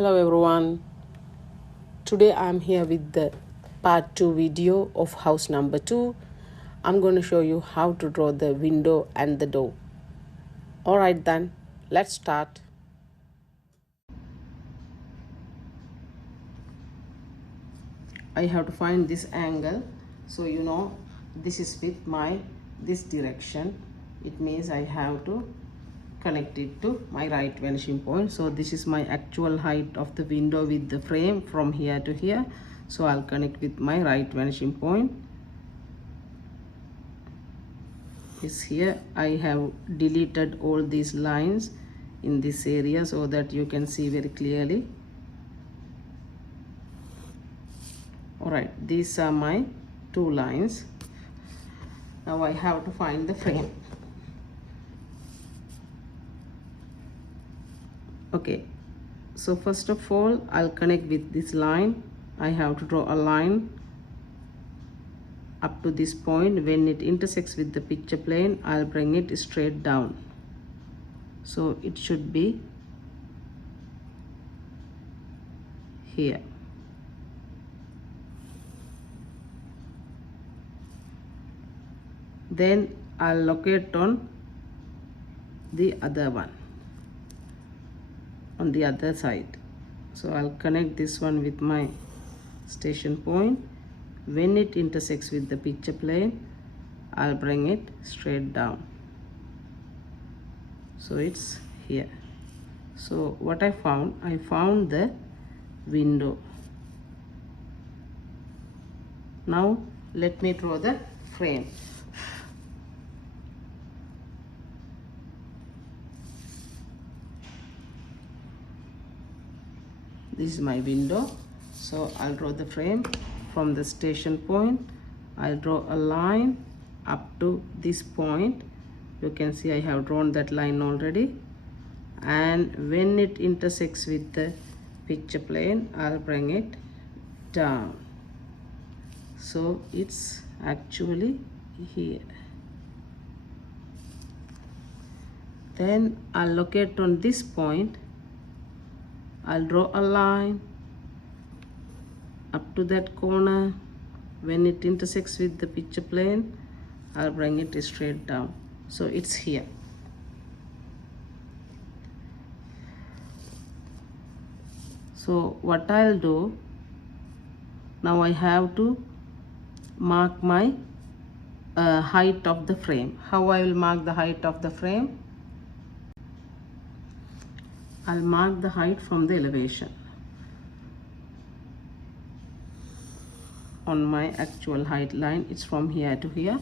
Hello everyone. Today I'm here with the part 2 video of house number 2. I'm going to show you how to draw the window and the door. Alright then, let's start. I have to find this angle, so you know this is with this direction. It means I have to connect it to my right vanishing point. So this is my actual height of the window with the frame from here to here. So I'll connect with my right vanishing point. Is here. I have deleted all these lines in this area so that you can see very clearly. Alright, these are my two lines. Now I have to find the frame. Okay, so first of all I'll connect with this line. I have to draw a line up to this point. When it intersects with the picture plane, I'll bring it straight down. So it should be here. Then I'll locate on the other one, on the other side. So I'll connect this one with my station point. When it intersects with the picture plane, I'll bring it straight down. So it's here. So what I found the window. Now let me draw the frame. This is my window, so I'll draw the frame from the station point. I'll draw a line up to this point. You can see I have drawn that line already, and when it intersects with the picture plane, I'll bring it down. So it's actually here. Then I'll locate on this point. I'll draw a line up to that corner. When it intersects with the picture plane, I'll bring it straight down. So it's here. So what I'll do, now I have to mark my height of the frame. How I will mark the height of the frame? I'll mark the height from the elevation on my actual height line. It's from here to here,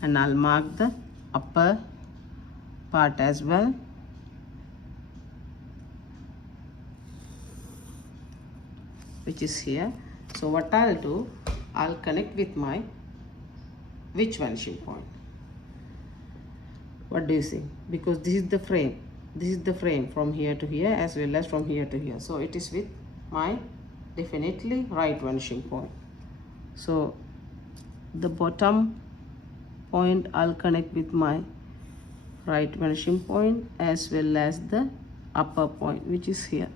and I'll mark the upper part as well. Which is here. So what I'll do, I'll connect with my which vanishing point? What do you think? Because this is the frame. This is the frame from here to here as well as from here to here. So it is with my definitely right vanishing point. So the bottom point I'll connect with my right vanishing point as well as the upper point, which is here.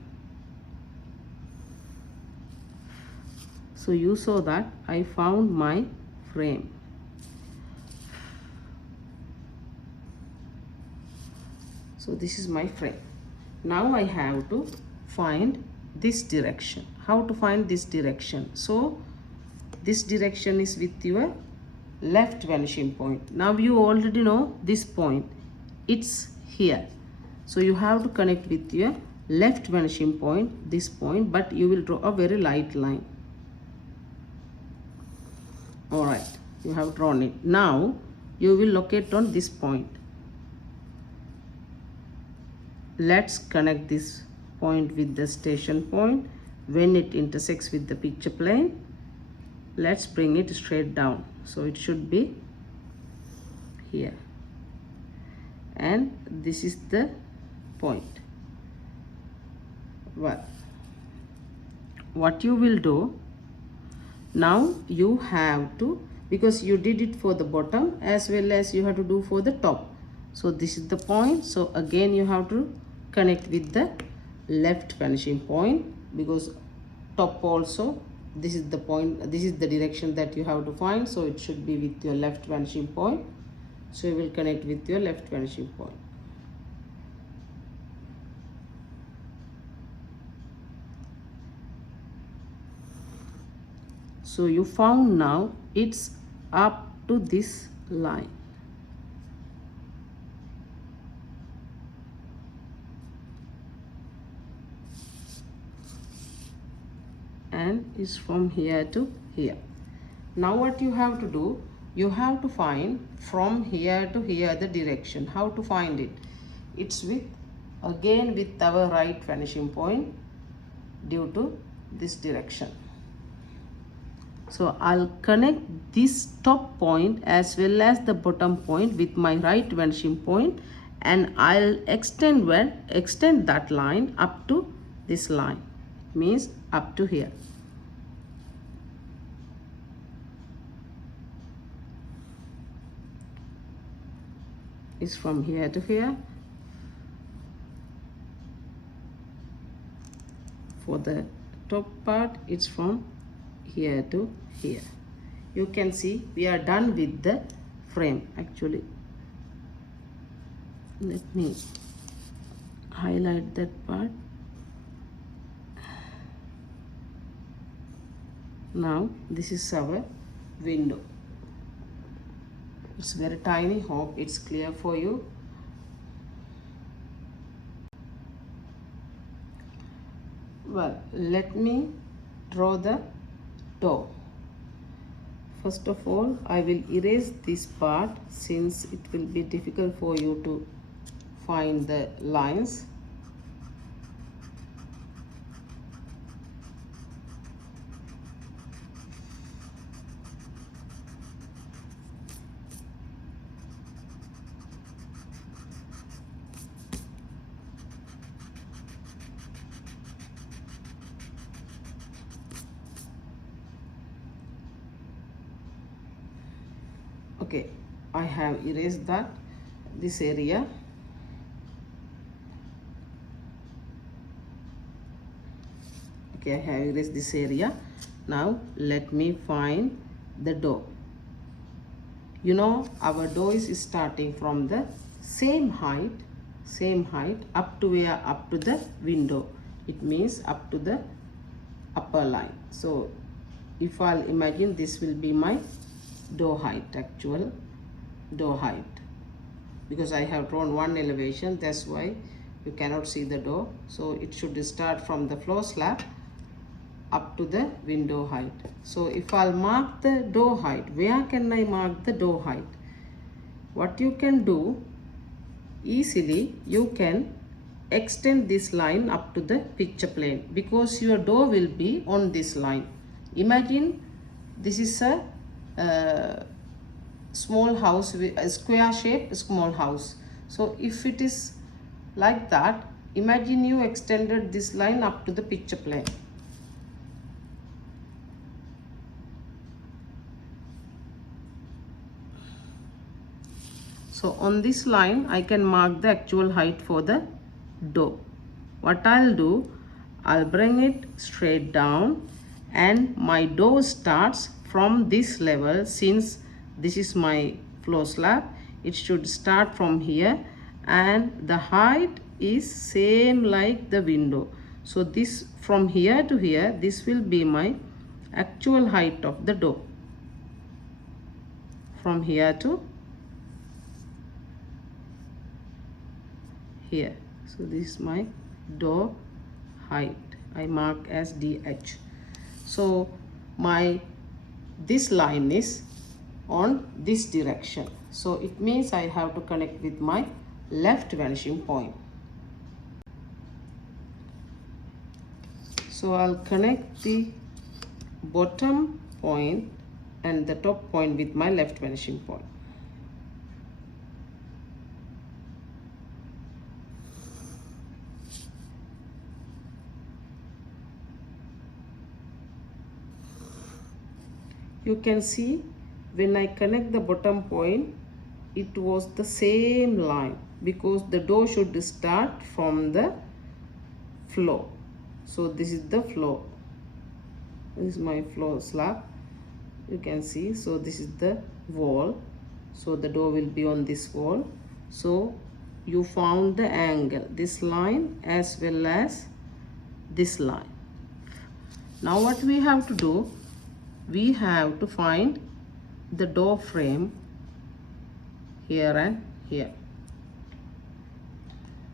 So you saw that I found my frame. So this is my frame. Now I have to find this direction. How to find this direction? So this direction is with your left vanishing point. Now you already know this point. It's here. So you have to connect with your left vanishing point, this point, but you will draw a very light line. Alright, you have drawn it. Now you will locate on this point. Let's connect this point with the station point. When it intersects with the picture plane, let's bring it straight down. So it should be here, and this is the point. Well, what you will do now, you have to, because you did it for the bottom as well as you have to do for the top. So this is the point. So again you have to connect with the left vanishing point, because top also, this is the point, this is the direction that you have to find, so it should be with your left vanishing point. So you will connect with your left vanishing point. So you found now it's up to this line. And is from here to here. Now what you have to do, you have to find from here to here the direction. How to find it? It's with, again with our right vanishing point due to this direction. So I'll connect this top point as well as the bottom point with my right vanishing point, and I'll extend that line up to this line. It means up to here. Is from here to here. For the top part, it's from here to here. You can see we are done with the frame. Actually, let me highlight that part. Now this is our window. It's very tiny. Hope it's clear for you. Well, let me draw the door. First of all, I will erase this part since it will be difficult for you to find the lines. Okay, I have erased this area. Okay, I have erased this area. Now let me find the door. You know, our door is starting from the same height up to where? Up to the window. It means up to the upper line. So if I'll imagine, this will be my door height, actual door height, because I have drawn one elevation, that's why you cannot see the door. So it should start from the floor slab up to the window height. So if I'll mark the door height, where can I mark the door height? What you can do easily, you can extend this line up to the picture plane, because your door will be on this line. Imagine this is a small house with a square shape, small house. So if it is like that, imagine you extended this line up to the picture plane. So on this line, I can mark the actual height for the door. What I'll do, I'll bring it straight down, and my door starts from this level. Since this is my floor slab, it should start from here, and the height is same like the window. So this, from here to here, this will be my actual height of the door, from here to here. So this is my door height. I mark as DH. So this line is on this direction, so it means I have to connect with my left vanishing point. So I'll connect the bottom point and the top point with my left vanishing point. You can see when I connect the bottom point, it was the same line, because the door should start from the floor. So this is the floor. This is my floor slab, you can see. So this is the wall, so the door will be on this wall. So you found the angle, this line as well as this line. Now what we have to do, we have to find the door frame here and here.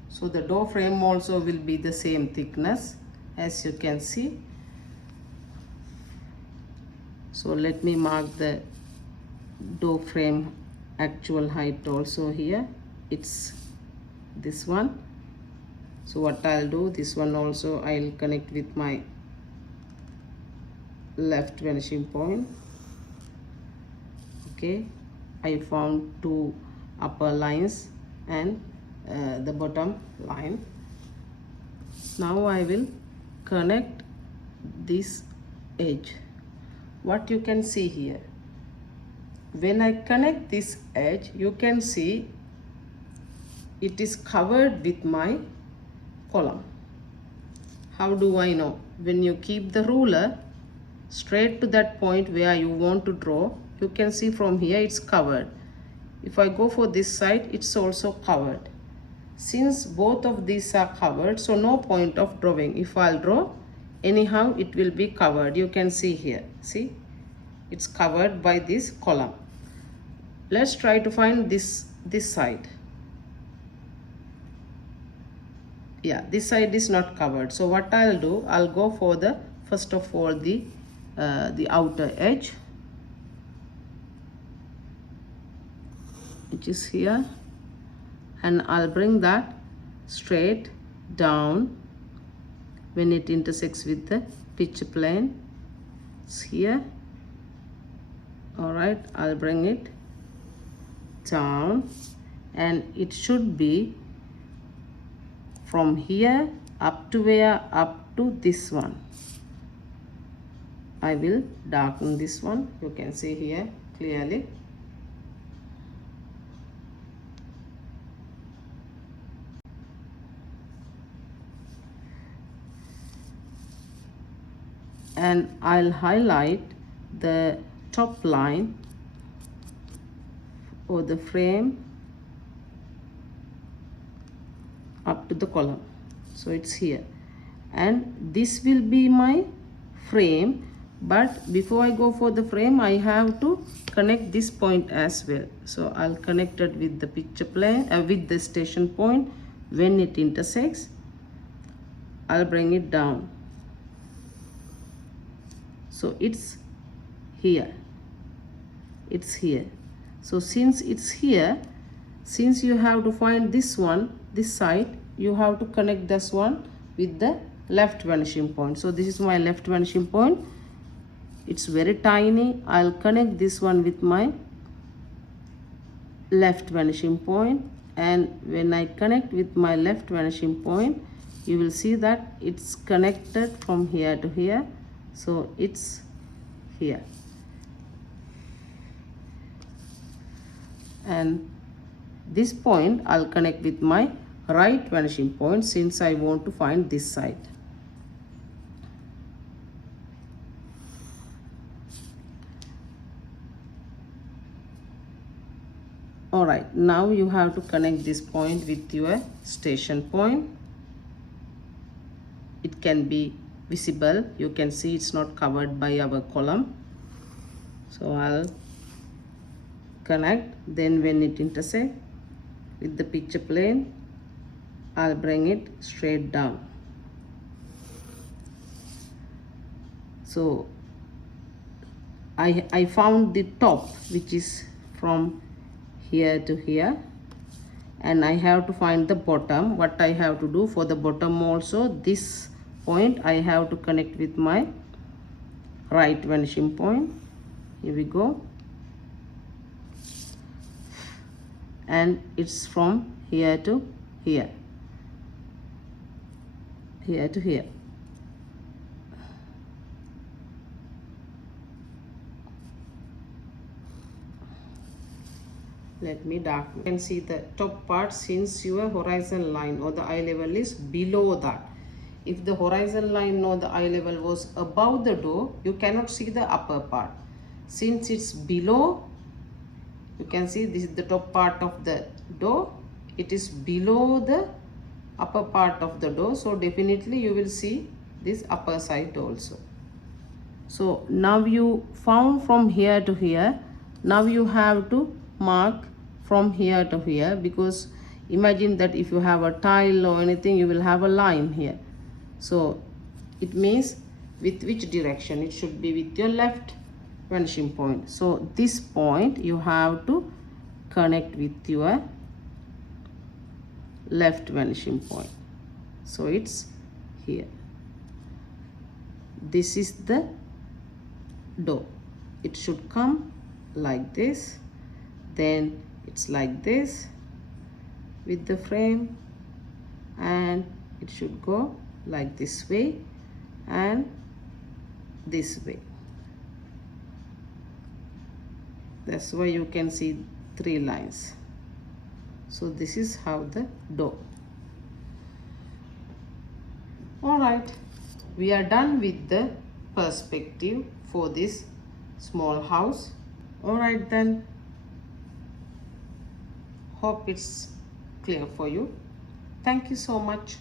So the door frame also will be the same thickness, as you can see. So let me mark the door frame actual height also here. It's this one. So what I'll do, this one also I'll connect with my left vanishing point. Okay, I found two upper lines and the bottom line. Now I will connect this edge. What you can see here, when I connect this edge, you can see it is covered with my column. How do I know? When you keep the ruler straight to that point where you want to draw, you can see from here it's covered. If I go for this side, it's also covered. Since both of these are covered, so no point of drawing. If I'll draw, anyhow it will be covered. You can see here, see, it's covered by this column. Let's try to find this side. Yeah, this side is not covered. So what I'll do, I'll go for the first of all the outer edge, which is here, and I'll bring that straight down when it intersects with the picture plane. It's here. All right, I'll bring it down, and it should be from here up to where, up to this one. I will darken this one, you can see here clearly. And I'll highlight the top line or the frame up to the column. So it's here, and this will be my frame. But before I go for the frame, I have to connect this point as well. So I'll connect it with the picture plane, with the station point. When it intersects, I'll bring it down. So it's here, it's here. So since it's here, since you have to find this one, this side, you have to connect this one with the left vanishing point. So this is my left vanishing point. It's very tiny. I'll connect this one with my left vanishing point, and when I connect with my left vanishing point, you will see that it's connected from here to here. So it's here, and this point I'll connect with my right vanishing point, since I want to find this side. Alright, now you have to connect this point with your station point. It can be visible, you can see it's not covered by our column. So I'll connect, then when it intersects with the picture plane, I'll bring it straight down. So I found the top, which is from here to here, and I have to find the bottom. What I have to do for the bottom also, this point I have to connect with my right vanishing point. Here we go, and it's from here to here, here to here. Let me darken. You can see the top part, since your horizon line or the eye level is below that. if the horizon line, no, the eye level was above the door, you cannot see the upper part. Since it's below, you can see this is the top part of the door, it is below the upper part of the door, so definitely you will see this upper side also. So now you found from here to here, now you have to mark from here to here, because imagine that if you have a tile or anything, you will have a line here. So it means with which direction? It should be with your left vanishing point. So this point you have to connect with your left vanishing point. So it's here. This is the door. It should come like this, then it's like this with the frame, and it should go like this way and this way. That's why you can see 3 lines. So this is how the door. Alright, we are done with the perspective for this small house. Alright then, hope it's clear for you. Thank you so much.